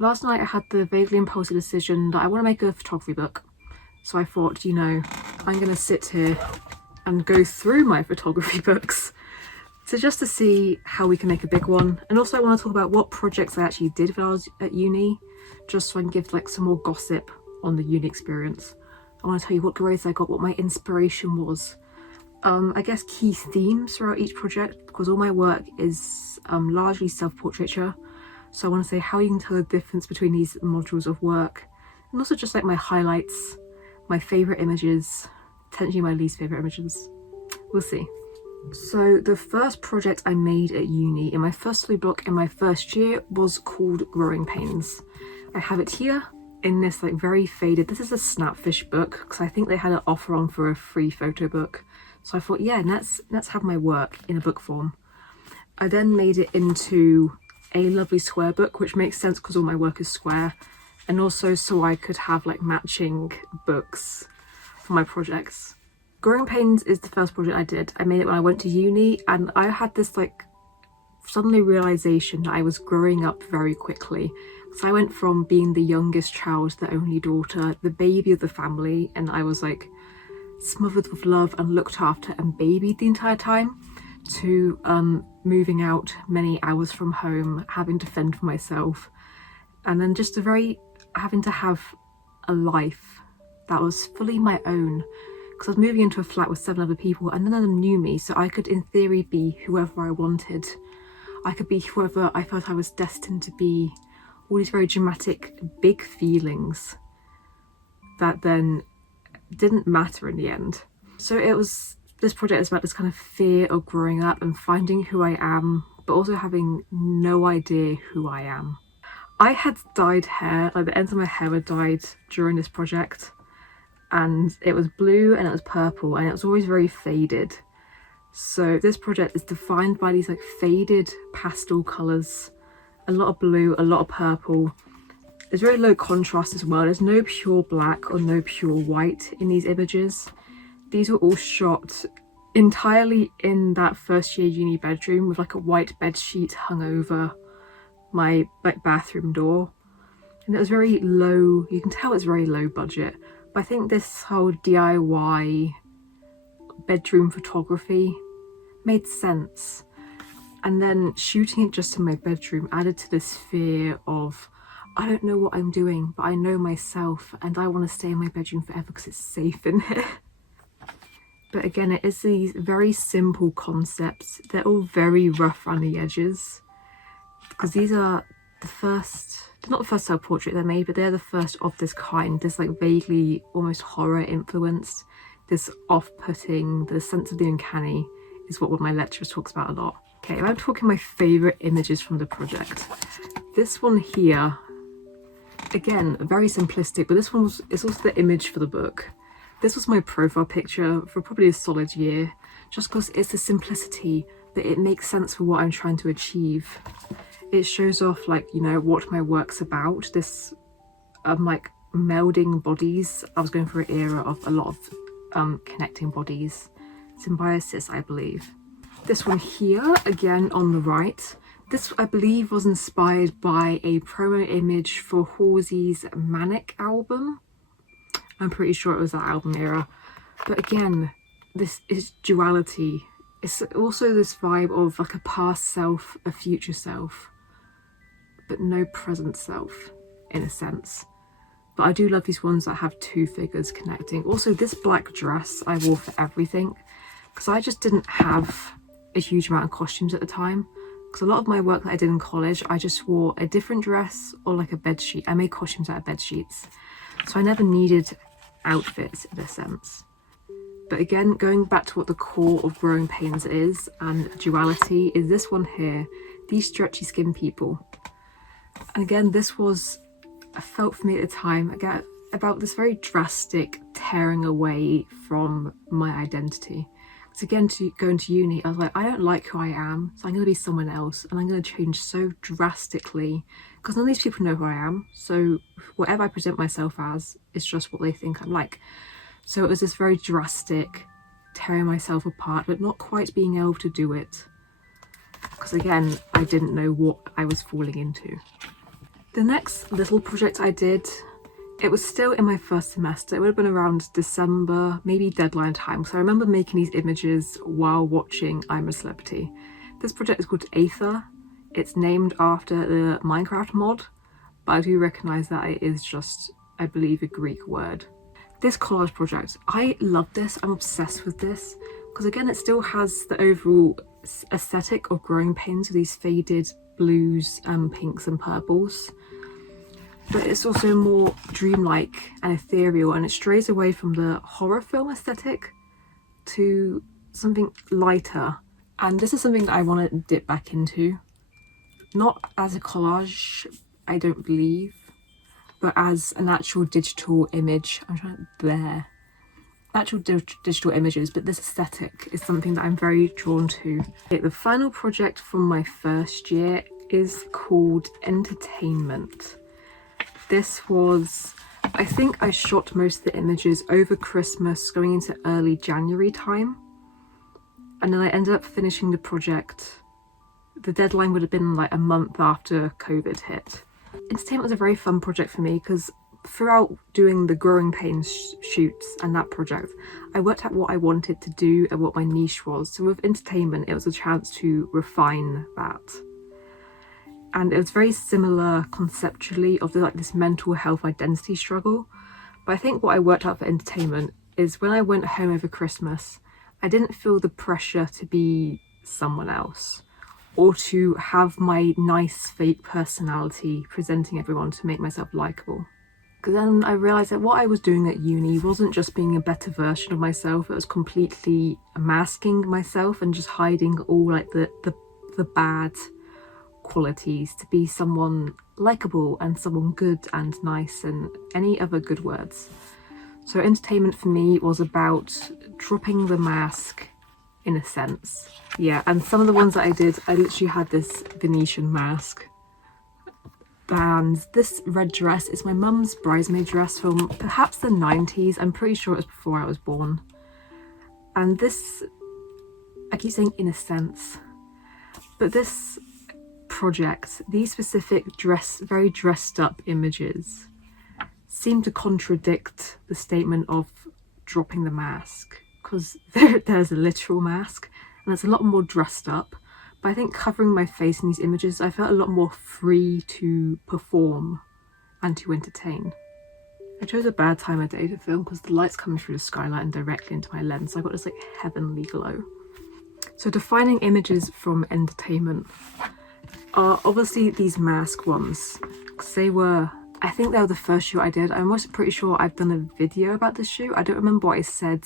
Last night I had the vaguely impulsive decision that I want to make a photography book. So I thought, you know, I'm going to sit here and go through my photography books. So just to see how we can make a big one. And also I want to talk about what projects I actually did when I was at uni, just so I can give like some more gossip on the uni experience. I want to tell you what grades I got, what my inspiration was. I guess key themes throughout each project, because all my work is largely self-portraiture. So I want to say how you can tell the difference between these modules of work, and also just like my highlights, my favourite images, potentially my least favourite images. We'll see. So the first project I made at uni in my first study block in my first year was called Growing Pains. I have it here in this like very faded, this is a Snapfish book because I think they had an offer on for a free photo book. So I thought, yeah, let's have my work in a book form. I then made it into a lovely square book, which makes sense because all my work is square, and also so I could have like matching books for my projects. Growing Pains is the first project I did. I made it when I went to uni, and I had this like suddenly realization that I was growing up very quickly. So I went from being the youngest child, the only daughter, the baby of the family, and I was like smothered with love and looked after and babied the entire time, to moving out many hours from home, having to fend for myself, and then just having to have a life that was fully my own, because I was moving into a flat with 7 other people and none of them knew me, so I could in theory be whoever I wanted. I could be whoever I felt I was destined to be. All these very dramatic big feelings that then didn't matter in the end. So this project is about this kind of fear of growing up and finding who I am, but also having no idea who I am. I had dyed hair, like the ends of my hair were dyed during this project, and it was blue and it was purple and it was always very faded. So this project is defined by these like faded pastel colours, a lot of blue, a lot of purple. There's very low contrast as well. There's no pure black or no pure white in these images. These were all shot entirely in that first year uni bedroom with like a white bed sheet hung over my like bathroom door. And it was very low, you can tell it's very low budget. But I think this whole DIY bedroom photography made sense. And then shooting it just in my bedroom added to this fear of, I don't know what I'm doing, but I know myself and I want to stay in my bedroom forever because it's safe in here. But again, it is these very simple concepts. They're all very rough around the edges, because these are the first, not the first self-portrait they're made, but they're the first of this kind. This like vaguely almost horror influenced, this off-putting, the sense of the uncanny is what one of my lecturers talks about a lot. Okay, I'm talking my favourite images from the project. This one here, again, very simplistic, but this one is also the image for the book. This was my profile picture for probably a solid year, just because it's the simplicity that it makes sense for what I'm trying to achieve. It shows off like, you know, what my work's about, this like melding bodies. I was going for an era of a lot of connecting bodies, symbiosis, I believe. This one here, again on the right, this I believe was inspired by a promo image for Halsey's Manic album. I'm pretty sure it was that album era. But again, this is duality. It's also this vibe of like a past self, a future self, but no present self in a sense. But I do love these ones that have 2 figures connecting. Also, this black dress I wore for everything, because I just didn't have a huge amount of costumes at the time. Because a lot of my work that I did in college, I just wore a different dress or like a bed sheet. I made costumes out of bed sheets. So I never needed outfits in a sense. But again, going back to what the core of Growing Pains is, and duality, is this one here, these stretchy skin people. And again, this was, I felt for me at the time, again, about this very drastic tearing away from my identity. So again, to go into uni, I was like, I don't like who I am, so I'm going to be someone else, and I'm going to change so drastically, because none of these people know who I am, so whatever I present myself as is just what they think I'm like. So it was this very drastic tearing myself apart, but not quite being able to do it, because again, I didn't know what I was falling into. The next little project I did, it was still in my first semester. It would have been around December, maybe deadline time. So I remember making these images while watching I'm a Celebrity. This project is called Aether. It's named after the Minecraft mod, but I do recognise that it is just, I believe, a Greek word. This collage project, I love this. I'm obsessed with this because again, it still has the overall aesthetic of growing pains with these faded blues and pinks and purples. But it's also more dreamlike and ethereal, and it strays away from the horror film aesthetic to something lighter. And this is something that I want to dip back into. Not as a collage, I don't believe, but as an actual digital image. I'm trying to actual digital images, but this aesthetic is something that I'm very drawn to. Okay, the final project from my first year is called Entertainment. This was, I think I shot most of the images over Christmas going into early January time, and then I ended up finishing the project. The deadline would have been like a month after COVID hit. Entertainment was a very fun project for me because throughout doing the Growing Pains shoots and that project, I worked out what I wanted to do and what my niche was. So with entertainment, it was a chance to refine that. And it was very similar conceptually of this mental health identity struggle. But I think what I worked out for entertainment is when I went home over Christmas, I didn't feel the pressure to be someone else or to have my nice fake personality presenting everyone to make myself likable. Because then I realised that what I was doing at uni wasn't just being a better version of myself, it was completely masking myself and just hiding all like the bad qualities to be someone likable and someone good and nice and any other good words. So entertainment for me was about dropping the mask in a sense. Yeah, and some of the ones that I did, I literally had this Venetian mask. And this red dress is my mum's bridesmaid dress from perhaps the 90s. I'm pretty sure it was before I was born. And this, I keep saying in a sense, but this project, these specific very dressed up images seem to contradict the statement of dropping the mask, because there's a literal mask and it's a lot more dressed up. But I think covering my face in these images, I felt a lot more free to perform and to entertain. I chose a bad time of day to film because the light's coming through the skylight and directly into my lens, so I got this heavenly glow. So defining images from entertainment are obviously these mask ones, because I think they were the first shoot I did. I'm also pretty sure I've done a video about this shoot. I don't remember what I said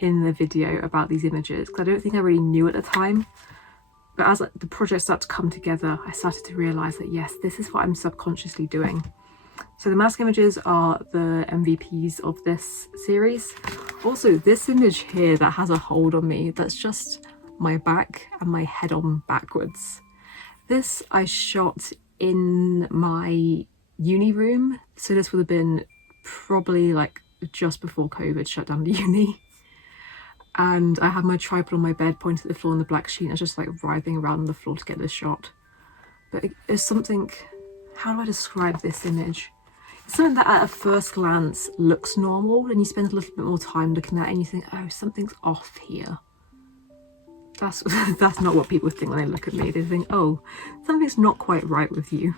in the video about these images, because I don't think I really knew at the time. But as the project started to come together, I started to realise that yes, this is what I'm subconsciously doing. So the mask images are the MVPs of this series. Also, this image here that has a hold on me, that's just my back and my head on backwards. This I shot in my uni room. So this would have been probably just before COVID shut down the uni. And I had my tripod on my bed pointed at the floor on the black sheet. I was just writhing around on the floor to get this shot. But it's something, how do I describe this image? It's something that at a first glance looks normal, and you spend a little bit more time looking at it and you think, oh, something's off here. That's not what people think when they look at me. They think, oh, something's not quite right with you.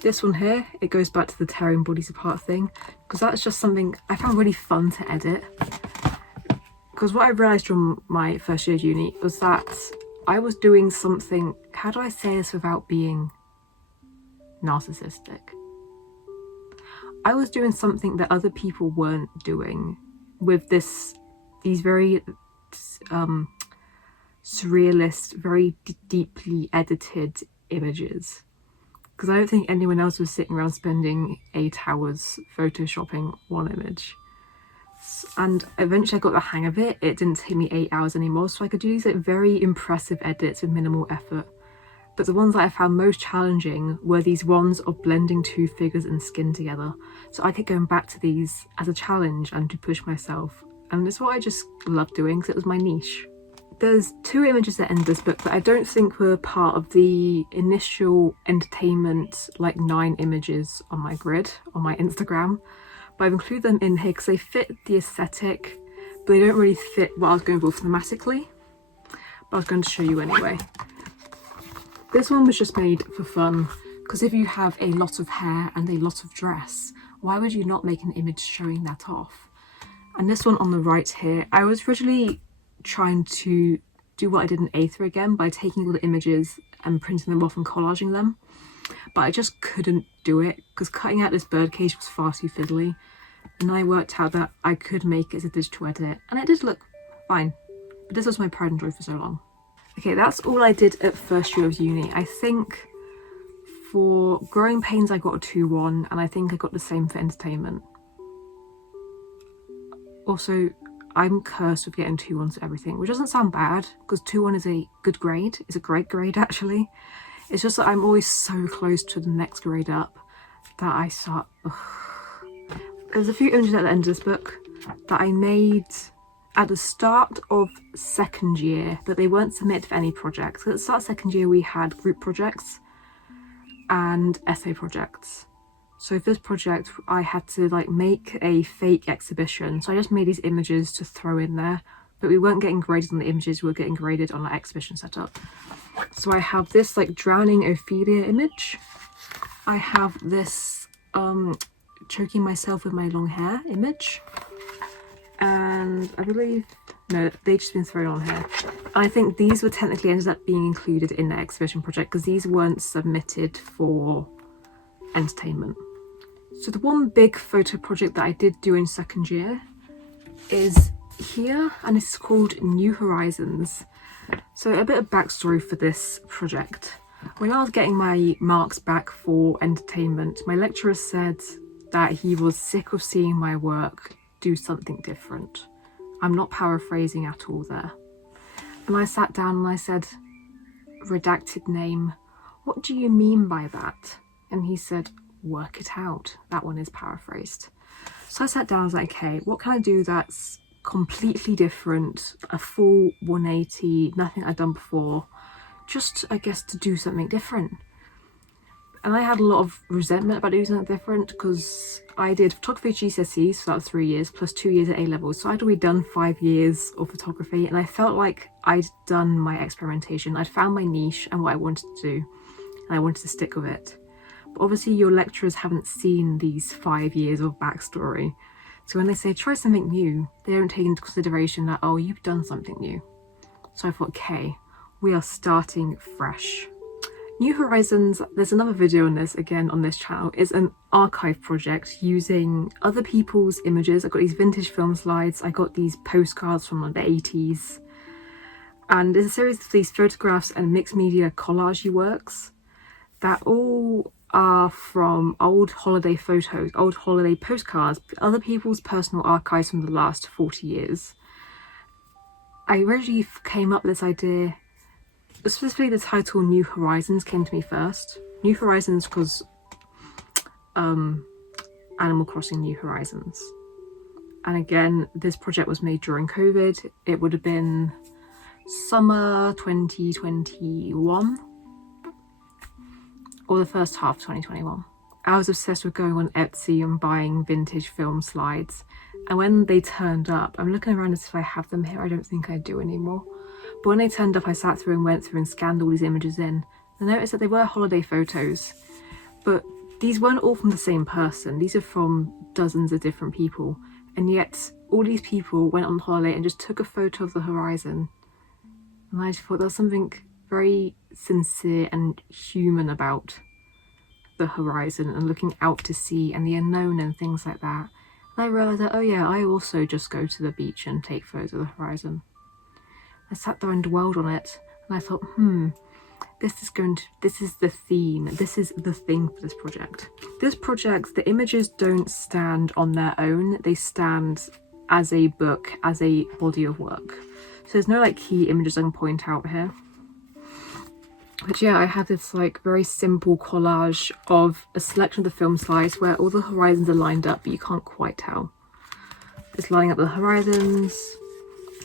This one here, it goes back to the tearing bodies apart thing, because that's just something I found really fun to edit. Because what I realised from my first year of uni was that I was doing something, how do I say this without being narcissistic? I was doing something that other people weren't doing with these very surrealist, very deeply edited images. Because I don't think anyone else was sitting around spending 8 hours photoshopping one image. And eventually I got the hang of it. It didn't take me 8 hours anymore, so I could do these very impressive edits with minimal effort. But the ones that I found most challenging were these ones of blending 2 figures and skin together. So I kept going back to these as a challenge and to push myself. And it's what I just loved doing because it was my niche. there's 2 images that end this book that I don't think were part of the initial entertainment, like 9 images on my grid on my Instagram, but I've included them in here because they fit the aesthetic, but they don't really fit what I was going for thematically, but I was going to show you anyway. This one was just made for fun, because if you have a lot of hair and a lot of dress, why would you not make an image showing that off? And this one on the right here, I was originally trying to do what I did in Aether again by taking all the images and printing them off and collaging them, but I just couldn't do it because cutting out this birdcage was far too fiddly, and I worked out that I could make it as a digital edit and it did look fine, but this was my pride and joy for so long. Okay, that's all I did at first year of uni. I think for Growing Pains I got a 2-1, and I think I got the same for entertainment. Also, I'm cursed with getting 2-1s to everything, which doesn't sound bad because 2-1 is a good grade. It's a great grade actually. It's just that I'm always so close to the next grade up that I start. Ugh. There's a few images at the end of this book that I made at the start of second year, but they weren't submitted for any projects. At the start of second year we had group projects and essay projects. So for this project I had to like make a fake exhibition, so I just made these images to throw in there, but we weren't getting graded on the images, we were getting graded on the exhibition setup. So I have this like drowning Ophelia image, I have this choking myself with my long hair image, and I believe, no, they've just been thrown on here. And I think these were technically ended up being included in the exhibition project because these weren't submitted for entertainment. So the one big photo project that I did do in second year is here, and it's called New Horizons. So a bit of backstory for this project. When I was getting my marks back for entertainment, my lecturer said that he was sick of seeing my work do something different. I'm not paraphrasing at all there. And I sat down and I said, redacted name, what do you mean by that? And he said, work it out. That one is paraphrased. So I sat down and was like, okay, what can I do that's completely different, a full 180, nothing I've done before, just I guess to do something different. And I had a lot of resentment about doing something different because I did photography GCSEs, so that was 3 years, plus 2 years at A-levels. So I'd already done 5 years of photography, and I felt like I'd done my experimentation. I'd found my niche and what I wanted to do, and I wanted to stick with it. But obviously your lecturers haven't seen these 5 years of backstory. So when they say try something new, they don't take into consideration that, oh, you've done something new. So I thought, okay, we are starting fresh. New Horizons, there's another video on this, again on this channel, is an archive project using other people's images. I got these vintage film slides, I got these postcards from the 80s, and there's a series of these photographs and mixed media collage works that all are from old holiday photos, old holiday postcards, other people's personal archives from the last 40 years. I originally came up with this idea, specifically the title New Horizons came to me first. New Horizons because Animal Crossing New Horizons. And again, this project was made during COVID. It would have been summer 2021 or the first half of 2021. I was obsessed with going on Etsy and buying vintage film slides. And when they turned up, I'm looking around as if I have them here. I don't think I do anymore. But when they turned up, I sat through and went through and scanned all these images in. And I noticed that they were holiday photos, but these weren't all from the same person. These are from dozens of different people. And yet all these people went on holiday and just took a photo of the horizon. And I just thought there was something very sincere and human about the horizon and looking out to sea and the unknown and things like that. And I realised that, oh yeah, I also just go to the beach and take photos of the horizon. I sat there and dwelled on it, and I thought, this is the theme, this is the thing for this project. This project, the images don't stand on their own, they stand as a book, as a body of work. So there's no like key images I can point out here. But yeah, I have this like very simple collage of a selection of the film slides where all the horizons are lined up, but you can't quite tell. It's lining up the horizons.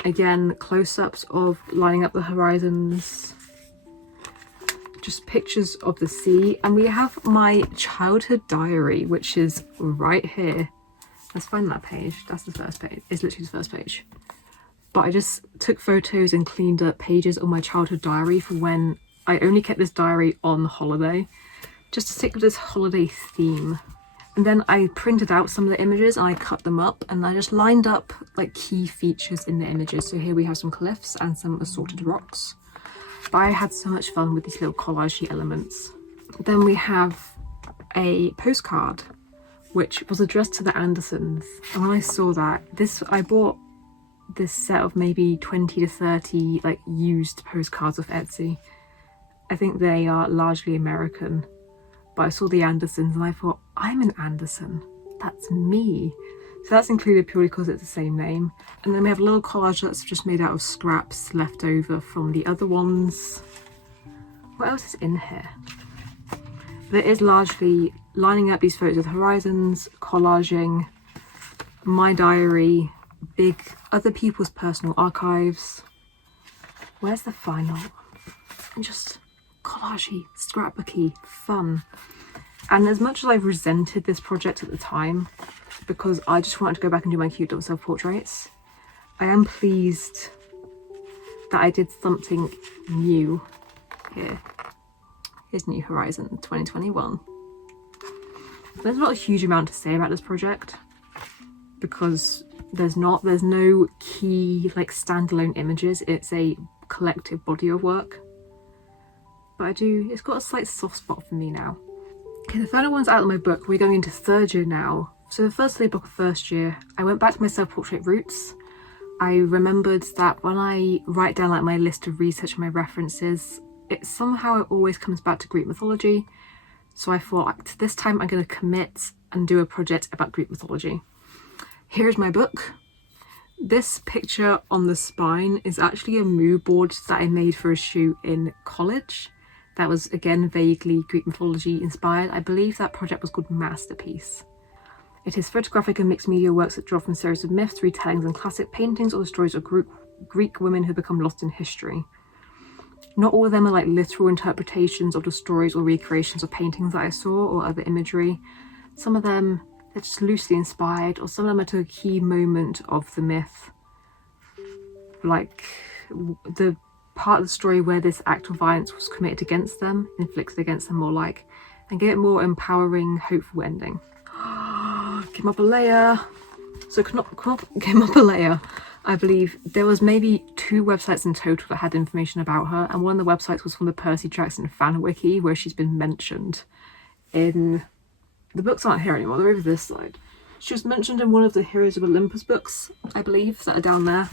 Again, close-ups of lining up the horizons. Just pictures of the sea. And we have my childhood diary, which is right here. Let's find that page. That's the first page. It's literally the first page. But I just took photos and cleaned up pages of my childhood diary for when I only kept this diary on holiday, just to stick with this holiday theme. And then I printed out some of the images and I cut them up and I just lined up like key features in the images. So here we have some cliffs and some assorted rocks. But I had so much fun with these little collagey elements. Then we have a postcard which was addressed to the Andersons. And when I saw that, I bought this set of maybe 20 to 30 like used postcards off Etsy. I think they are largely American, but I saw the Andersons and I thought, I'm an Anderson, that's me. So that's included purely because it's the same name. And then we have a little collage that's just made out of scraps left over from the other ones. What else is in here? There is largely lining up these photos of the horizons, collaging, my diary, big other people's personal archives. Where's the final? And just collagey, scrapbooky, fun. And as much as I resented this project at the time, because I just wanted to go back and do my cute little self-portraits, I am pleased that I did something new here. Here's New Horizon 2021. There's not a huge amount to say about this project because there's no key like standalone images. It's a collective body of work. But it's got a slight soft spot for me now. Okay, the final one's out of my book. We're going into third year now. So the first day book of first year, I went back to my self-portrait roots. I remembered that when I write down like my list of research and my references, it somehow always comes back to Greek mythology. So I thought, this time I'm going to commit and do a project about Greek mythology. Here's my book. This picture on the spine is actually a mood board that I made for a shoot in college. That was, again, vaguely Greek mythology inspired. I believe that project was called Masterpiece. It is photographic and mixed media works that draw from a series of myths, retellings and classic paintings or the stories of Greek women who become lost in history. Not all of them are like literal interpretations of the stories or recreations of paintings that I saw or other imagery. Some of them, they're just loosely inspired, or some of them are to a key moment of the myth. Like the part of the story where this act of violence was committed against them, inflicted against them more like, and get a more empowering, hopeful ending. Came up a layer. So came up a layer. I believe there was maybe 2 websites in total that had information about her, and one of the websites was from the Percy Jackson fan wiki, where she's been mentioned in... The books aren't here anymore, they're over this side. She was mentioned in one of the Heroes of Olympus books, I believe, that are down there.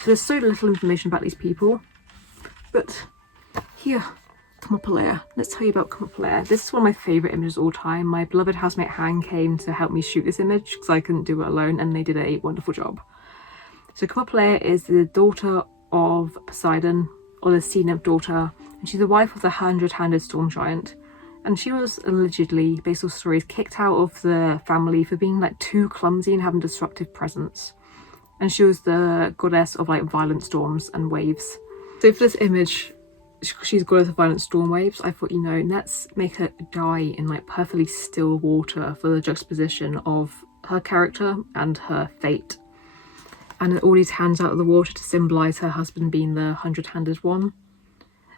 So there's so little information about these people. But here, come up a layer. Let's tell you about come up a layer. This is one of my favourite images of all time. My beloved housemate Han came to help me shoot this image because I couldn't do it alone, and they did a wonderful job. So Cumopelea is the daughter of Poseidon, or the sea nymph daughter, and she's the wife of the 100-handed storm giant. And she was allegedly, based on stories, kicked out of the family for being like too clumsy and having disruptive presence. And she was the goddess of like violent storms and waves. So for this image, she's goddess of violent storm waves. I thought, let's make her die in like perfectly still water for the juxtaposition of her character and her fate. And all these hands out of the water to symbolise her husband being the 100-handed one.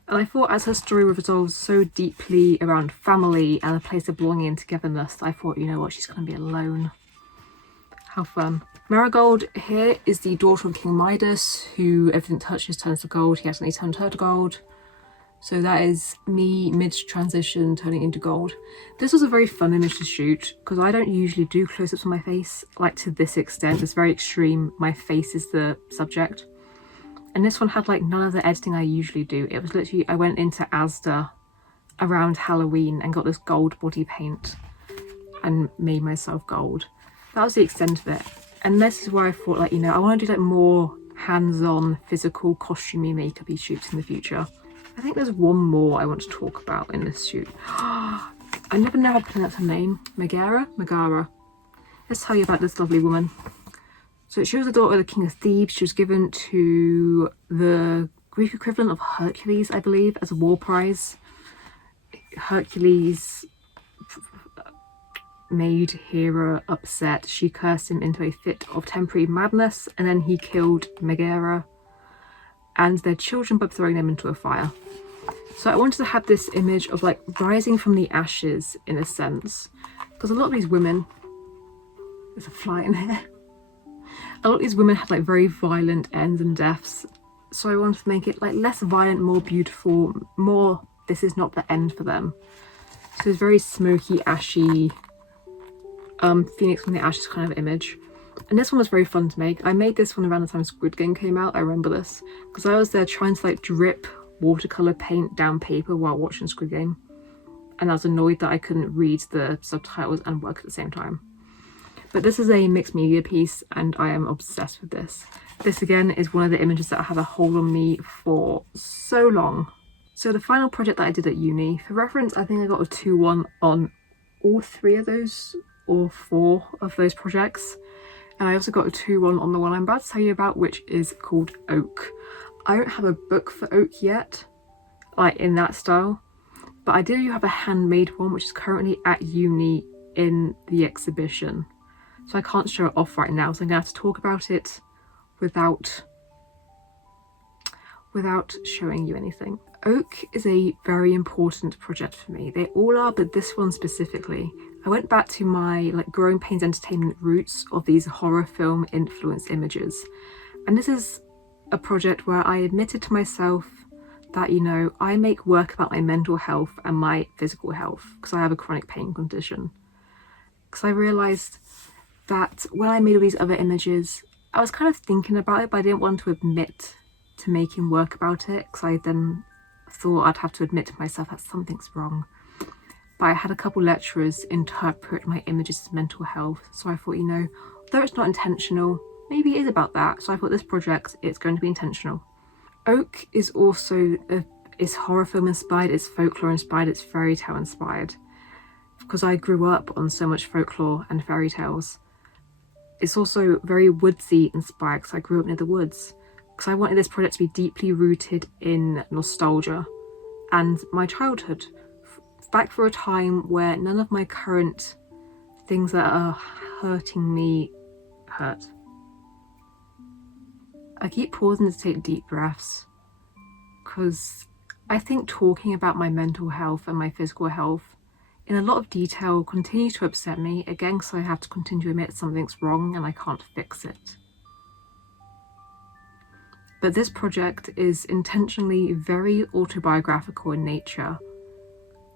And I thought as her story revolves so deeply around family and a place of belonging and togetherness, I thought, she's going to be alone. How fun. Marigold here is the daughter of King Midas, who everything touches turns to gold. He accidentally turned her to gold. So that is me mid-transition turning into gold. This was a very fun image to shoot because I don't usually do close-ups on my face, like to this extent. It's very extreme. My face is the subject. And this one had like none of the editing I usually do. It was literally, I went into Asda around Halloween and got this gold body paint and made myself gold. That was the extent of it. And this is where I thought I want to do like more hands-on physical costumey makeup-y shoots in the future. I think there's one more I want to talk about in this shoot. I never know how to pronounce her name. Megara? Megara. Let's tell you about this lovely woman. So she was the daughter of the King of Thebes. She was given to the Greek equivalent of Hercules, I believe, as a war prize. Hercules made Hera upset. She cursed him into a fit of temporary madness, and then he killed Megara and their children by throwing them into a fire. So I wanted to have this image of like rising from the ashes in a sense, because a lot of these women, there's a fly in here, a lot of these women had like very violent ends and deaths. So I wanted to make it like less violent, more beautiful, more this is not the end for them. So it's very smoky, ashy, Phoenix from the ashes kind of image. And this one was very fun to make. I made this one around the time Squid Game came out. I remember this because I was there trying to like drip watercolor paint down paper while watching Squid Game, and I was annoyed that I couldn't read the subtitles and work at the same time. But this is a mixed media piece and I am obsessed with this. This again is one of the images that have a hold on me for so long. So the final project that I did at uni, for reference, I think I got a 2-1 on all 3 of those or 4 of those projects. And I also got a 2-1 on the one I'm about to tell you about, which is called Oak. I don't have a book for Oak yet, like in that style, but I do have a handmade one which is currently at uni in the exhibition. So I can't show it off right now, so I'm going to have to talk about it without showing you anything. Oak is a very important project for me. They all are, but this one specifically. I went back to my like Growing Pains Entertainment roots of these horror film influenced images. And this is a project where I admitted to myself that, you know, I make work about my mental health and my physical health because I have a chronic pain condition. Because I realised that when I made all these other images, I was kind of thinking about it, but I didn't want to admit to making work about it because I then thought I'd have to admit to myself that something's wrong. But I had a couple lecturers interpret my images as mental health, so I thought, you know, though it's not intentional, maybe it is about that. So I thought this project, it's going to be intentional. Oak is also it's horror film inspired, it's folklore inspired, it's fairy tale inspired. Because I grew up on so much folklore and fairy tales. It's also very woodsy inspired because I grew up near the woods. Because I wanted this project to be deeply rooted in nostalgia and my childhood. Back for a time where none of my current things that are hurting me hurt. I keep pausing to take deep breaths because I think talking about my mental health and my physical health in a lot of detail continues to upset me, again because I have to continue to admit something's wrong and I can't fix it. But this project is intentionally very autobiographical in nature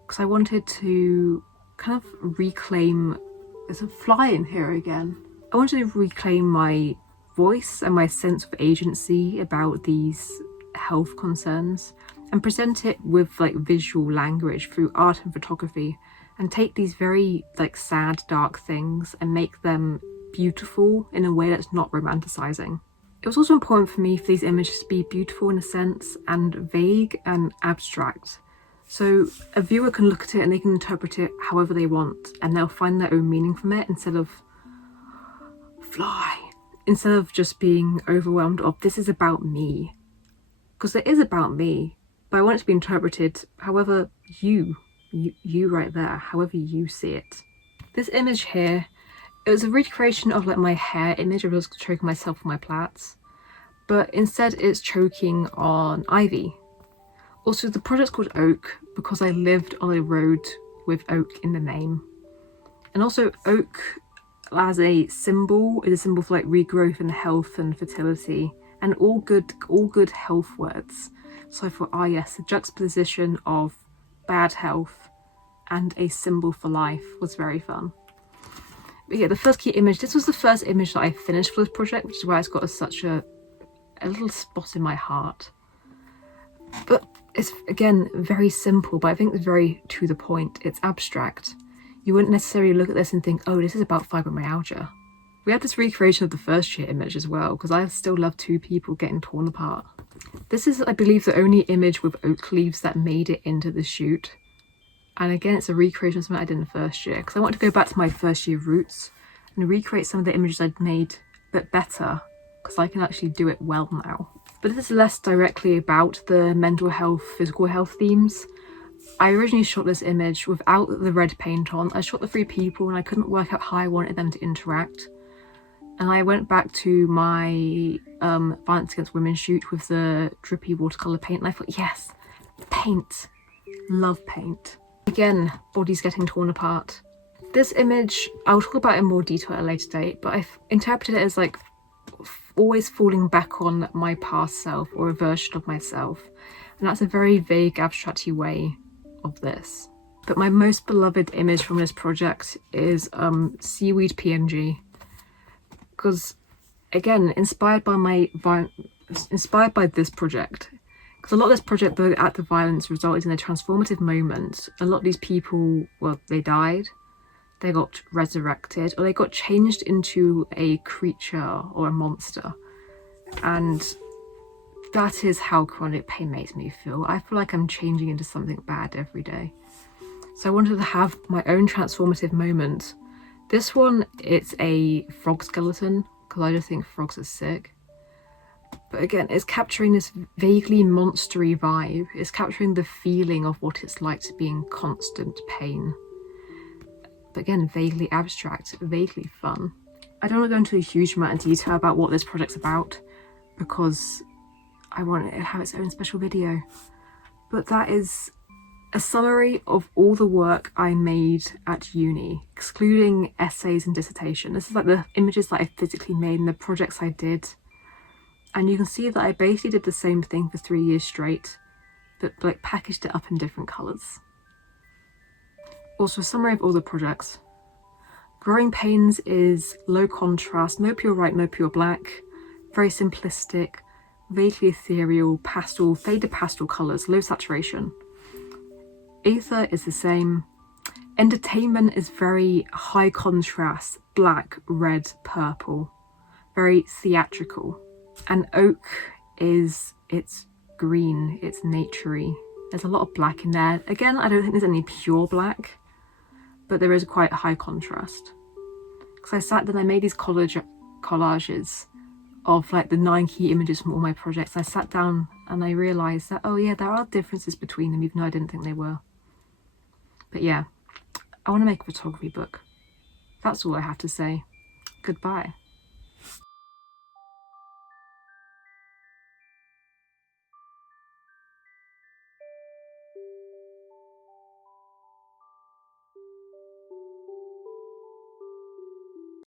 because I wanted to kind of reclaim, there's a fly in here again. I wanted to reclaim my voice and my sense of agency about these health concerns and present it with like visual language through art and photography, and take these very like sad, dark things and make them beautiful in a way that's not romanticizing. It was also important for me for these images to be beautiful in a sense and vague and abstract. So a viewer can look at it and they can interpret it however they want and they'll find their own meaning from it instead of just being overwhelmed of this is about me. Because it is about me, but I want it to be interpreted however you right there, however you see it. This image here, it was a recreation of like my hair image. I was choking myself on my plaits, but instead it's choking on ivy. Also, the project's called Oak because I lived on a road with oak in the name. And also oak as a symbol is a symbol for like regrowth and health and fertility and all good health words. So I thought, yes, the juxtaposition of bad health and a symbol for life was very fun. But yeah, the first key image, this was the first image that I finished for this project, which is why it's got such a little spot in my heart. But it's, again, very simple, but I think it's very to the point. It's abstract. You wouldn't necessarily look at this and think, oh, this is about fibromyalgia. We had this recreation of the first year image as well, because I still love 2 people getting torn apart. This is, I believe, the only image with oak leaves that made it into the shoot. And again, it's a recreation of something I did in the first year, because I want to go back to my first year roots and recreate some of the images I'd made but better, because I can actually do it well now. But this is less directly about the mental health, physical health themes. I originally shot this image without the red paint on. I shot the 3 people and I couldn't work out how I wanted them to interact. And I went back to my Violence Against Women shoot with the drippy watercolour paint, and I thought, yes, paint. Love paint. Again, bodies getting torn apart. This image, I'll talk about in more detail at a later date, but I've interpreted it as like always falling back on my past self or a version of myself. And that's a very vague, abstract way of this. But my most beloved image from this project is Seaweed PNG. Because again, inspired by this project, because a lot of this project, the act of violence resulted in a transformative moment. A lot of these people, well, they died, they got resurrected, or they got changed into a creature or a monster. And that is how chronic pain makes me feel. I feel like I'm changing into something bad every day. So I wanted to have my own transformative moment. This one, it's a frog skeleton, because I just think frogs are sick. But again, it's capturing this vaguely monstery vibe. It's capturing the feeling of what it's like to be in constant pain. But again, vaguely abstract, vaguely fun. I don't want to go into a huge amount of detail about what this project's about, because I want it to have its own special video. But that is a summary of all the work I made at uni, excluding essays and dissertation. This is like the images that I physically made and the projects I did. And you can see that I basically did the same thing for 3 years straight, but like packaged it up in different colours. Also, a summary of all the projects. Growing Pains is low contrast, no pure white, no pure black, very simplistic, vaguely ethereal, pastel, faded pastel colours, low saturation. Aether is the same. Entertainment is very high contrast, black, red, purple, very theatrical. And Oak it's green, it's naturey. There's a lot of black in there. Again, I don't think there's any pure black, but there is quite high contrast. Because I sat there and I made these collages of like the 9 key images from all my projects. I sat down and I realised that, oh yeah, there are differences between them, even though I didn't think they were. But yeah, I want to make a photography book. That's all I have to say. Goodbye.